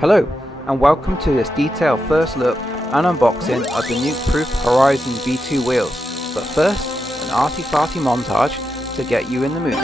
Hello and welcome to this detailed first look and unboxing of the Nukeproof Horizon V2 wheels, but first an arty-farty montage to get you in the mood.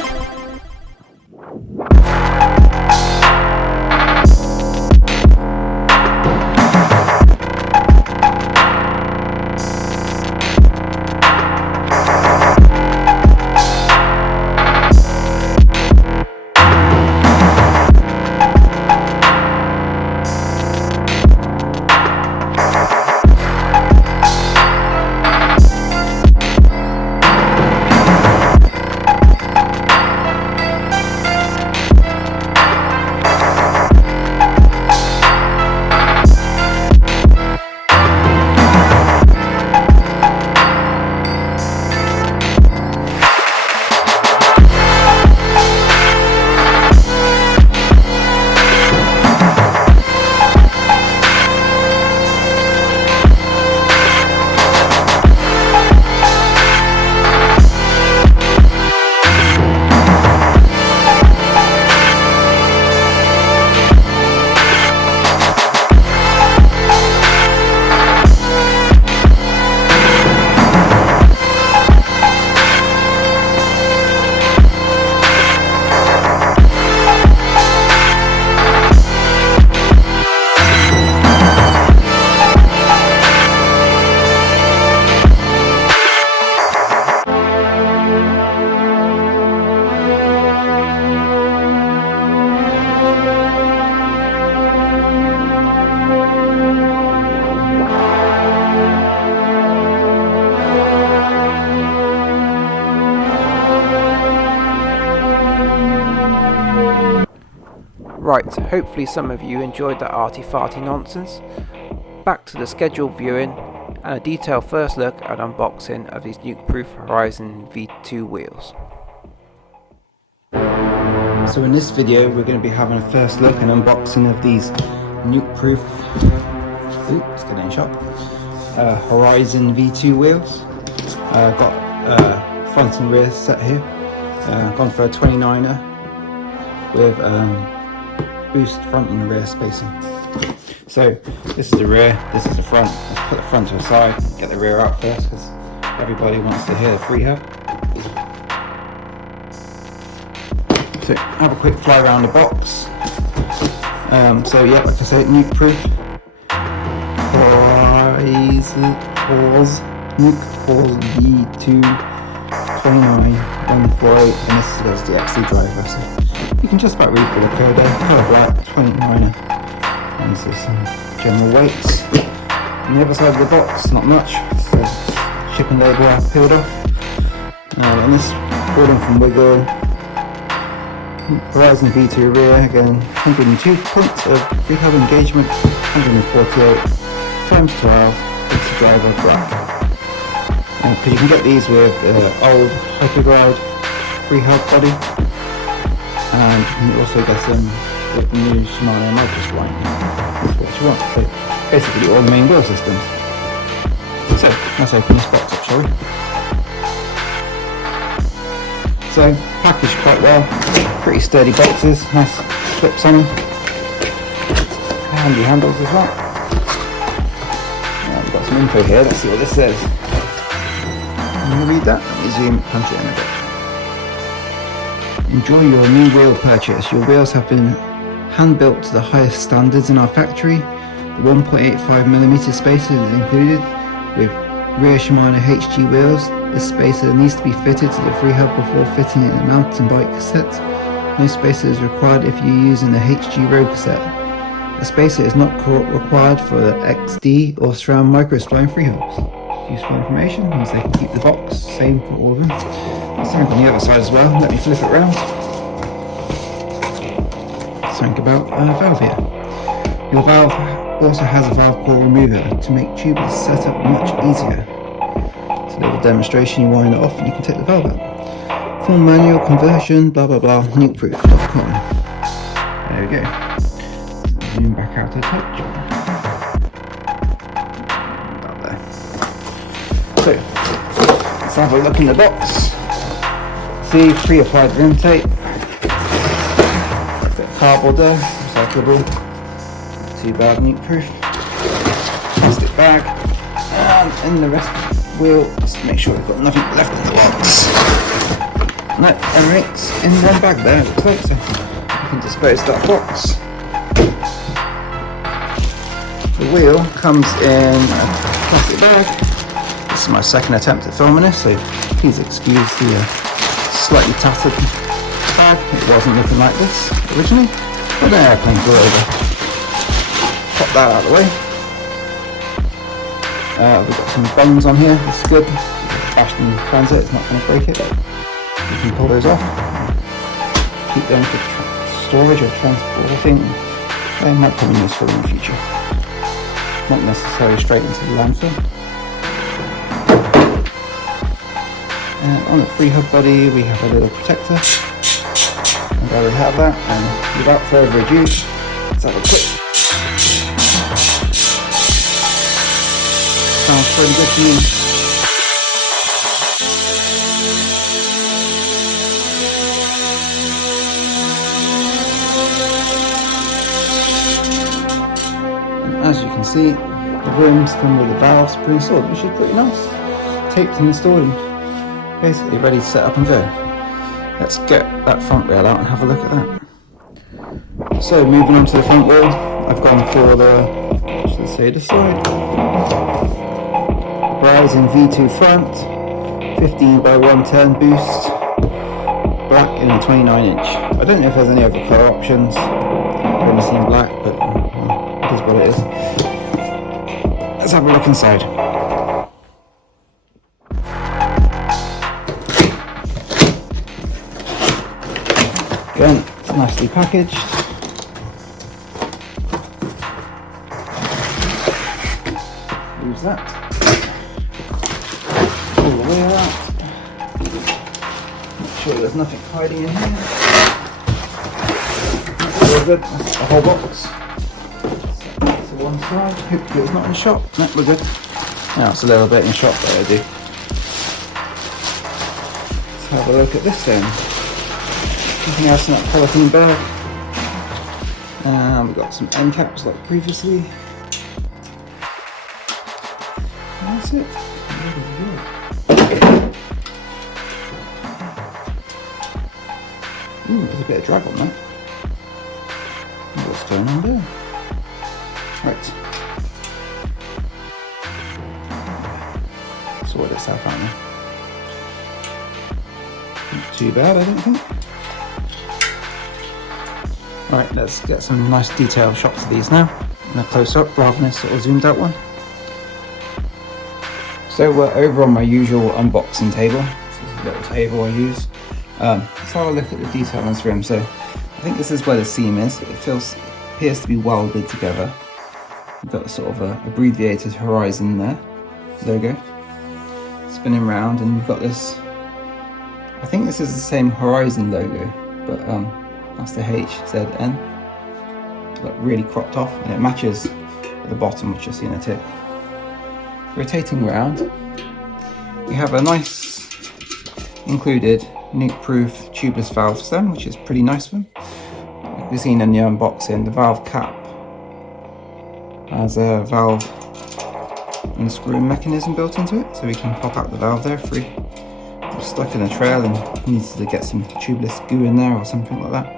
Right, hopefully some of you enjoyed that arty-farty nonsense. Back to the scheduled viewing and a detailed first look at unboxing of these Nukeproof Horizon V2 wheels. So in this video we're going to be having a first look and unboxing of these Nukeproof Horizon V2 wheels. Got front and rear set here. Gone for a 29er with boost front and rear spacing. So this is the rear, this is the front. Let's put the front to the side, get the rear out first because everybody wants to hear the freehub. So have a quick fly around the box. So yeah, like I say, Nukeproof Nukeproofs V2 29148, and this is the XC driver. So you can just about read through the code there. Colour black, 29er. And this is some general weights. On the other side of the box, not much. So shipping label I've peeled off. And this boarding from Wiggle. Horizon V2 rear, again 102 points of freehub engagement, 148 times 12. It's a driver black. Because you can get these with old Hyperglide freehub body. And you can also get them with the new Shimano Micros line. That's what you want. So basically all the main wheel systems. So let's open this box up, shall we? So packaged quite well. Pretty sturdy boxes. Nice clips on them. Handy handles as well. We've got some info here. Let's see what this says. I'm going to read that. Let me zoom, punch it in a bit. Enjoy your new wheel purchase. Your wheels have been hand built to the highest standards in our factory. The 1.85mm spacer is included with rear Shimano HG wheels. This spacer needs to be fitted to the freehub before fitting it in a mountain bike cassette. No spacer is required if you're using the HG road cassette. A spacer is not required for the XD or Surround microspline freehubs. Useful information means they can keep the box, same for all of them. Something on the other side as well, let me flip it around. Something about valve here. Your valve also has a valve core remover to make tubeless setup much easier. It's a little demonstration, you wind it off and you can take the valve out. Full manual conversion, blah blah blah, nukeproof.com. There we go. Zoom back out to touch. About there. So, let's have a look in the box. See, pre-applied rim tape. A bit of cardboard there, recyclable. too bad, Nukeproof. Plastic bag, and in the rest of the wheel, just make sure we've got nothing left in the box. No, everything's in one bag there, it looks like, so you can dispose of that box. The wheel comes in a plastic bag. This is my second attempt at filming this, so please excuse the slightly tattered bag. It wasn't looking like this originally, but an airplane flew over. Pop that out of the way. We've got some bonds on here, this is good. Bashed in transit, it's not going to break it. You can pull those off. Keep them for storage or transporting. They might come in useful in the future. Not necessarily straight into the landfill. On the freehub body we have a little protector. And I would have that, and without further ado, let's have a quick. Sounds pretty good to me. As you can see, the rims come with the valves pre-installed, which is pretty nice. Taped and installed, and basically ready to set up and go. Let's get that front rail out and have a look at that. So moving on to the front wheel, I've gone for the, should I say, the side. Rising V2 front, 15 by 110 boost, black in a 29-inch. I don't know if there's any other colour options. I've only seen black, but it is what it is. Let's have a look inside. Again, it's nicely packaged. Use that. Pull the wheel out. Make sure there's nothing hiding in here. That's all good. That's the whole box. To one side. Hopefully it's not in the shop. No, we're good. Now it's a little bit in the shop, but I do. Let's have a look at this then. Nothing else in that polythene bag. We've got some end caps like previously. And that's it. Ooh, there's a bit of drag on that. What's going on there? Right. Sort this out, aren't we? Not too bad, I don't think. Alright, let's get some nice detailed shots of these now, in a close-up rather than a sort of zoomed out one. So we're over on my usual unboxing table. This is a little table I use. Let's have a look at the detail on this rim. So I think this is where the seam is. It appears to be welded together. We've got a sort of abbreviated horizon there, logo, spinning round, and we've got this, I think this is the same horizon logo, but that's the HZN, like really cropped off, and it matches at the bottom, which you'll see in a tick. Rotating round, we have a nice included Nukeproof tubeless valve stem, which is pretty nice one. Like we've seen in the unboxing, the valve cap has a valve unscrewing mechanism built into it, so we can pop out the valve there free. We're stuck in a trail and needs to get some tubeless goo in there or something like that.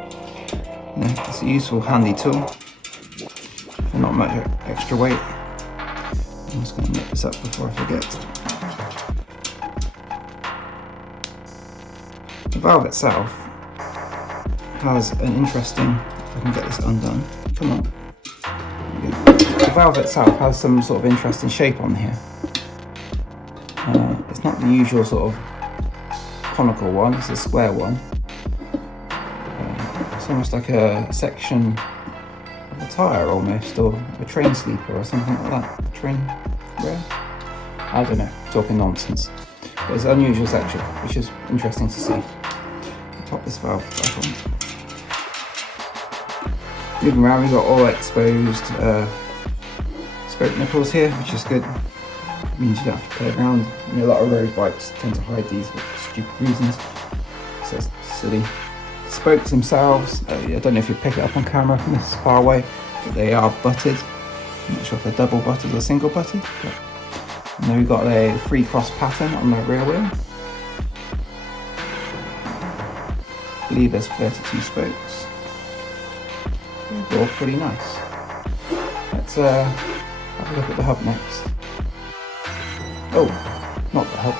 You know, it's a useful, handy tool for not much extra weight. I'm just going to nip this up before I forget. The valve itself has an interesting, if I can get this undone, come on. The valve itself has some sort of interesting shape on here. It's not the usual sort of conical one, it's a square one. It's almost like a section of a tyre almost, or a train sleeper or something like that. A train rail? I don't know, talking nonsense. But it's an unusual section, which is interesting to see. I'll top this valve back on. Moving around, we've got all exposed spoke nipples here, which is good. It means you don't have to play around. I mean, a lot of road bikes tend to hide these for stupid reasons, so it's silly. The spokes themselves, I don't know if you pick it up on camera from this far away, but they are butted. I'm not sure if they're double butted or single butted. But... And then we've got a 3-cross pattern on the rear wheel. I believe there's 32 spokes. All pretty nice. Let's have a look at the hub next. Oh, not the hub.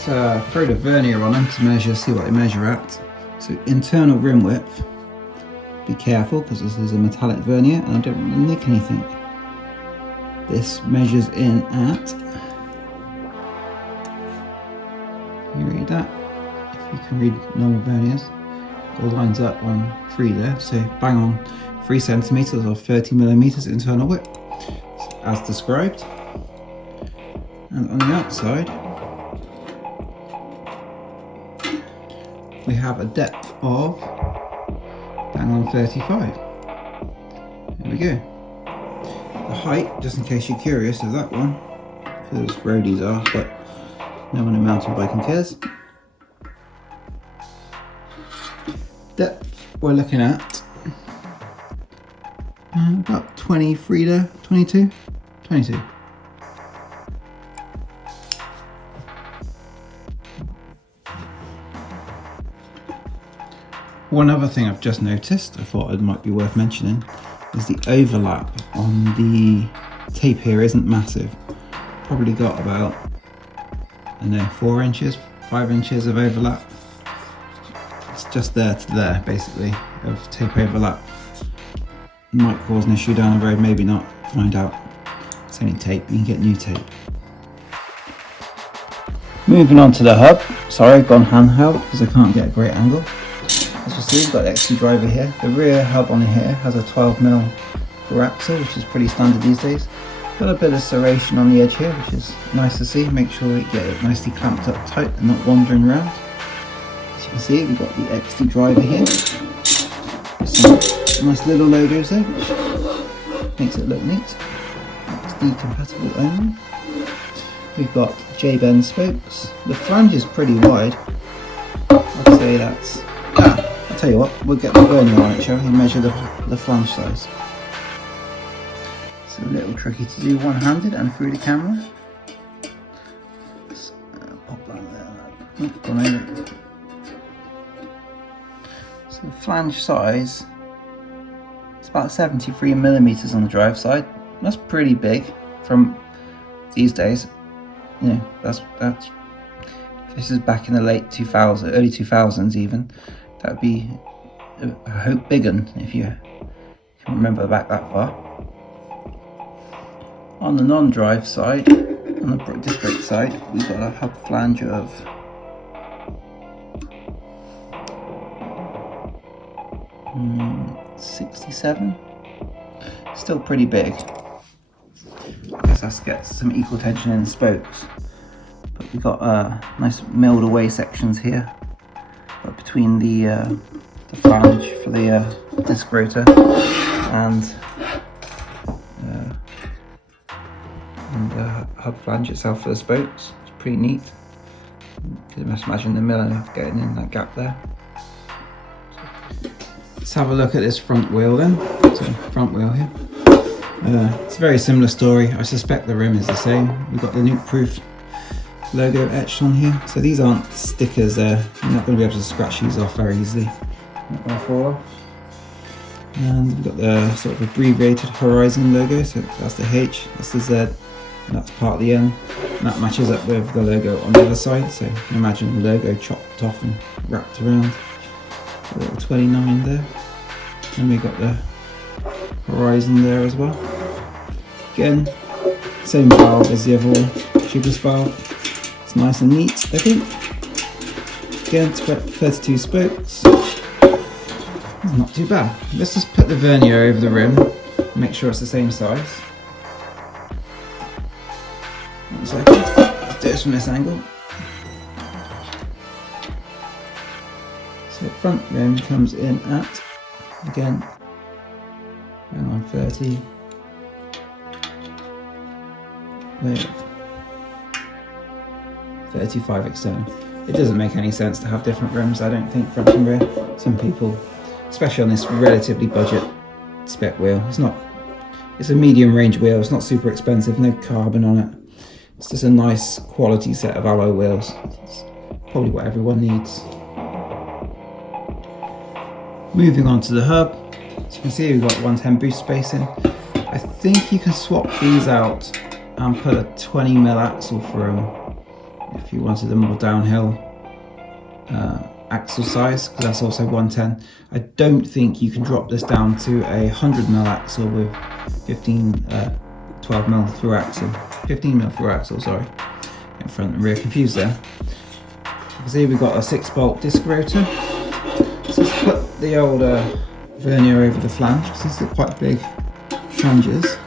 So throw the vernier on them to measure, see what they measure at. So internal rim width. Be careful because this is a metallic vernier and I don't want to nick anything. This measures in at, can you read that? If you can read normal verniers, it lines up on 3 there, so bang on 3 centimeters or 30 millimeters internal width, as described. And on the outside, we have a depth of bang on 35. There we go. The height, just in case you're curious, of that one, because roadies are, but no one in mountain biking cares. Depth we're looking at about 23 there, 22. One other thing I've just noticed, I thought it might be worth mentioning, is the overlap on the tape here isn't massive. Probably got about, I don't know, 4 inches, 5 inches of overlap. It's just there to there, basically, of tape overlap. Might cause an issue down the road, maybe not, find out. It's only tape, you can get new tape. Moving on to the hub. Sorry, I've gone handheld because I can't get a great angle. As you see, we've got the XT driver here. The rear hub on here has a 12mm for axle, which is pretty standard these days. Got a bit of serration on the edge here, which is nice to see. Make sure you get it nicely clamped up tight and not wandering around. As you can see, we've got the XT driver here. With some nice little logos there, which makes it look neat. XT compatible only. We've got J-bend spokes. The flange is pretty wide. I'd say that's... I'll tell you what, we'll get the vernier on it, shall we, and measure the flange size. It's a little tricky to do one-handed and through the camera. Let's pop that there. Gone over. So the flange size, it's about 73mm on the drive side. That's pretty big from these days. You know, that's this is back in the late 2000s, early 2000s even. That would be, I hope, big un if you can remember back that far. On the non-drive side, on the disc brake side, we've got a hub flange of 67. Still pretty big. I guess that's to get some equal tension in the spokes. But we've got nice milled away sections here. But between the flange for the disc rotor and the hub flange itself for the spokes. It's pretty neat. You can just imagine the miller getting in that gap there. Let's have a look at this front wheel then. So front wheel here. It's a very similar story. I suspect the rim is the same. We've got the Nukeproof logo etched on here. So these aren't stickers there. You're not going to be able to scratch these off very easily. Not going to fall off. And we've got the sort of abbreviated Horizon logo. So that's the H, that's the Z, and that's part of the N. And that matches up with the logo on the other side. So you can imagine the logo chopped off and wrapped around. A little 29 there. And we've got the Horizon there as well. Again, same valve as the other one, tubeless valve. It's nice and neat looking. Again, 32 spokes. Not too bad. Let's just put the vernier over the rim, make sure it's the same size. 1 second, let's do this from this angle. So the front rim comes in at, again, around 30 with 35 external. It doesn't make any sense to have different rims, I don't think, front and rear. Some people, especially on this relatively budget spec wheel. It's a medium range wheel. It's not super expensive, no carbon on it. It's just a nice quality set of alloy wheels. It's probably what everyone needs. Moving on to the hub. As you can see, we've got 110 boost spacing. I think you can swap these out and put a 20mm axle through them if you wanted a more downhill axle size, because that's also 110. I don't think you can drop this down to a 100mm axle with 12mm through axle. 15mm through axle, sorry. In front and rear confused there. You can see we've got a 6-bolt disc rotor. So let's put the old vernier over the flange, because these are quite big flanges.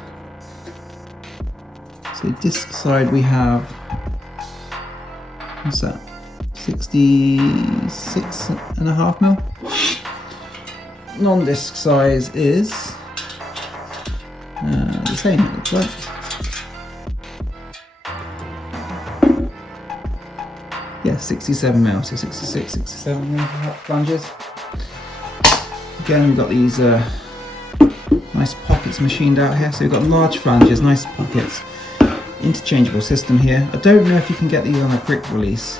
So disc side we have, what's that, 66.5mm. Non-disc size is the same, it looks like. Yeah, 67mm, so 66, 67mm flanges. Again, we've got these nice pockets machined out here. So we've got large flanges, nice pockets, interchangeable system here. I don't know if you can get these on a quick release.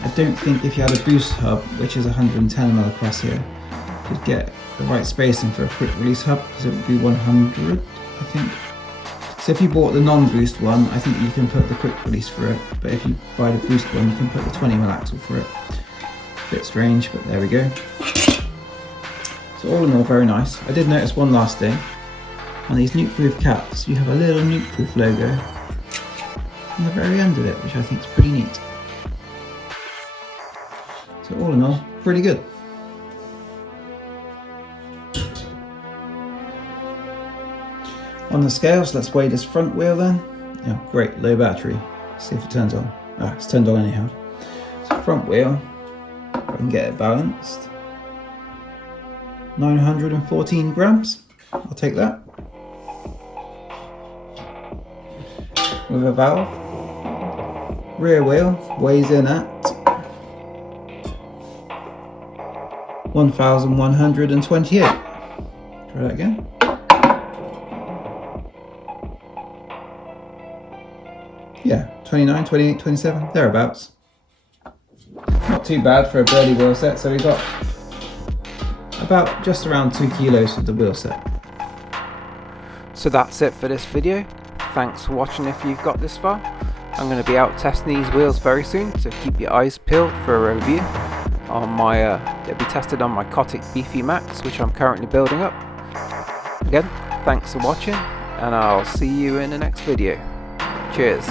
I don't think if you had a boost hub, which is 110mm across here, you could get the right spacing for a quick release hub, because it would be 100, I think. So if you bought the non-boost one, I think you can put the quick release for it. But if you buy the boost one, you can put the 20mm axle for it. Bit strange, but there we go. So all in all, very nice. I did notice one last thing. On these Nukeproof caps, you have a little Nukeproof logo on the very end of it, which I think is pretty neat. So all in all, pretty good. On the scales, let's weigh this front wheel then. Yeah, great, low battery. Let's see if it turns on. Ah, it's turned on anyhow. So front wheel, if I can get it balanced. 914 grams, I'll take that. With a valve. Rear wheel weighs in at 1,128. Try that again. Yeah, 29, 28, 27, thereabouts. Not too bad for a birdie wheel set, so we've got about just around 2 kilos of the wheel set. So that's it for this video. Thanks for watching if you've got this far. I'm going to be out testing these wheels very soon, so keep your eyes peeled for a review. On my, they'll be tested on my Kotick Beefy Max, which I'm currently building up. Again, thanks for watching, and I'll see you in the next video. Cheers.